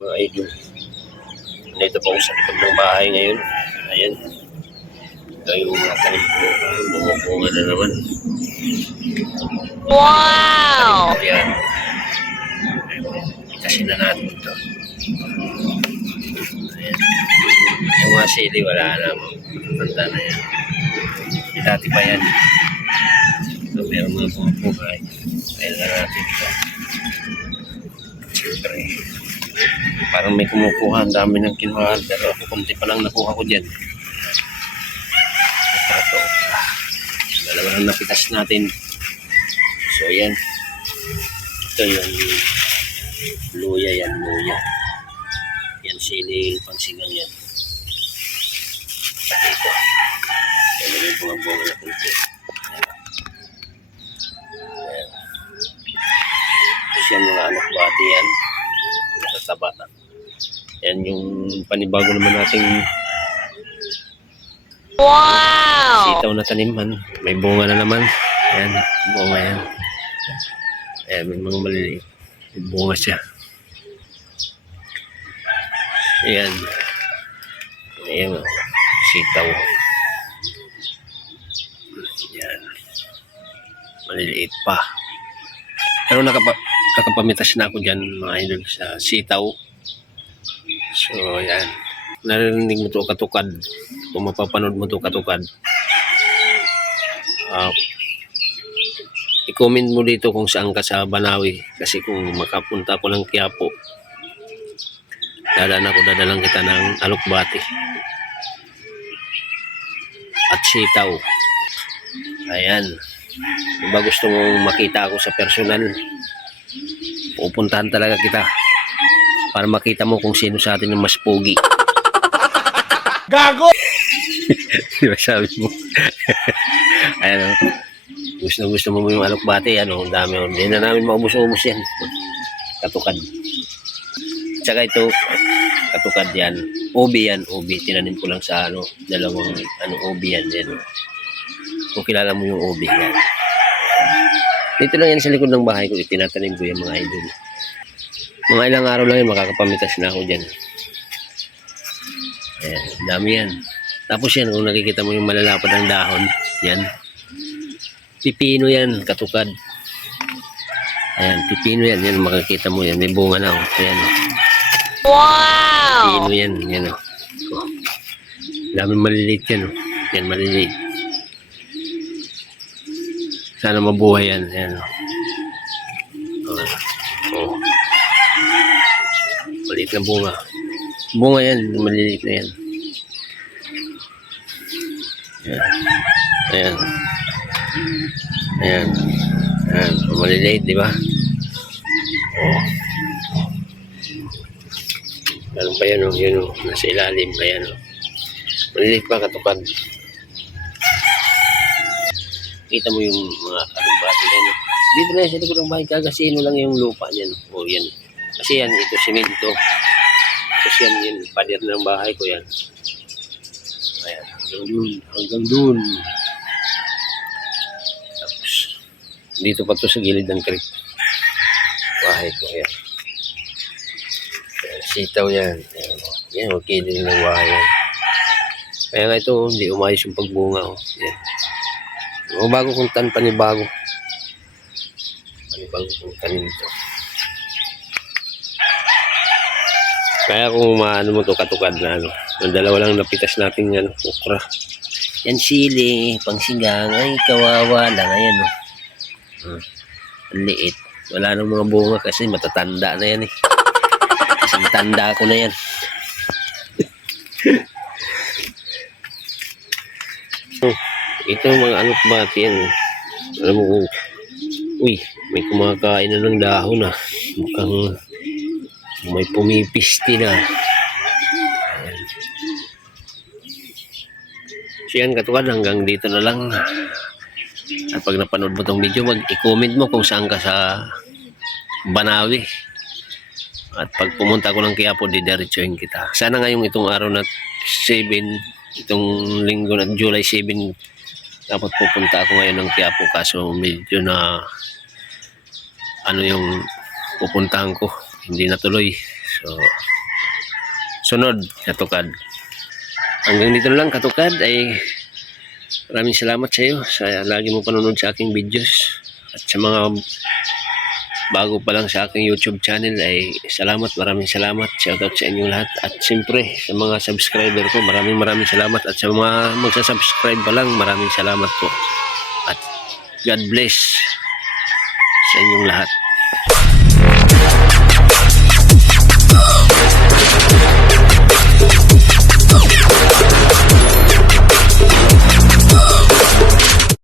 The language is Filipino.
Mga idol, nandito po ako sa likod ng bahay ngayon. Ayan, ito yung mga tanim ko. Bumukunga na naman. Wow! Tanim ko yan. Kasi na natin ito. Ayan. Yung mga sili, wala na. Tanda na yan. Dati pa yan. Ito, meron mga bumukunga. Ayan na natin ito. Siyempre, parang may kumukuha. Ang dami ng kinuha. Pero ako, kunti pa lang nakuha ko dyan. Ito. Dalawa lang napitas natin. So, yan. Ito yung luya yan, luya. Yan, sili, pangsigang yan. Ito. Yan yung bunga-bunga na kunti. Ayan. Tapos yan, mga anak bati yan. Nasasaba. Yan yung panibago naman nating sitaw na taniman. May bunga na naman. Ayan, bunga yan. Ayan, may mga maliliit. May bunga siya. Ayan. Ayan, sitaw. Ayan. Maliliit pa. Pero nakapamitas na ako dyan, mga idol, sa sitaw. So, ayan. Narinig mo ito katukad. Kung mapapanood mo ito katukad. I-comment mo dito kung saan ka sa Banawi. Kasi kung makapunta ko ng Quiapo, dadalang kita ng alokbati at sitaw. Ayan. Diba gusto mong makita ako sa personal, pupuntahan talaga kita para makita mo kung sino sa atin yung mas pogi. Gago! Diba sabi mo? Ayan, gusto mo yung alokbati, ano, ang dami. Hindi na namin maubos-ubos yan. Katukad. Tsaka ito, katukad yan. Ubi yan, ubi. Tinanim ko lang sa dalawang ubi yan. Yan. Kung kilala mo yung ubi yan. Dito lang yan sa likod ng bahay ko. Itinatanim ko yung mga idol. Mga ilang araw lang yan, makakapamitas na ako dyan. Ayan, dami yan. Tapos yan, kung nakikita mo yung malalapad ng dahon, yan. Pipino yan, katukad. Ayan, pipino yan. Yan, makikita mo yan. May bunga na. Ayan. Wow! Pipino yan. Yan o. Daming maliliit yan o. Yan, maliliit. Sana mabuhay yan. Ayan o. Oh. Maliit na bunga. Bunga yan. Maliliit na yan. Ayan. Ayan. Ayan. Ayan. Maliliit, di ba? Oh. Meron pa yan o. Yun o. Nasa ilalim. Ayan o. Maliliit pa katukad. Kita mo yung mga kalumbati na yan. Dito na yan sa likod ng bahay. Kagasino lang yung lupa niyan. O yan. Kasi yan. Ito simento. Tapos yan. Yan. Pader ng bahay ko yan. Ayan. Hanggang dun. Hanggang dun. Tapos dito pa to sa gilid ng creek. Bahay ko. Ayan. Ayan. Sitaw yan. Ayan. Yan. Okay din ng bahay yan. Kaya nga ito. Hindi umayos yung pagbunga. Ayan. O bago kong panibago. Panibago kong tanim ito. Kaya kung maano mo ito katukad na yung dalawa lang napitas natin yan, okra. Yan sili, pangsigang, ay kawawa lang. Ayan o. Ang liit. Wala nang mga bunga kasi matatanda na yan eh. Kasi tanda ko na yan. Ito mga alokbati yan. Alam mo kung, uy, may kumakain na ng dahon ah. Mukhang may pumipisti na. Ayan. So yan katukad, hanggang dito na lang. At pag napanood mo tong video, i-comment mo kung saan ka sa Banawi. At pag pumunta ko ng Quiapo, didiretsuhin kita. Sana ngayong itong araw na 7, itong linggo na July 7, dapat pupunta ako ngayon ng Quiapo, kaso medyo na yung pupuntahan ko hindi natuloy. So, sunod, katukad. Hanggang dito lang, katukad, ay maraming salamat sa iyo sa lagi mo panonood sa aking videos. At sa mga bago pa lang sa aking YouTube channel ay salamat, maraming salamat. Shoutout sa inyong lahat. At siyempre, sa mga subscriber ko, maraming salamat. At sa mga magsasubscribe pa lang, maraming salamat po. At God bless sa inyong lahat.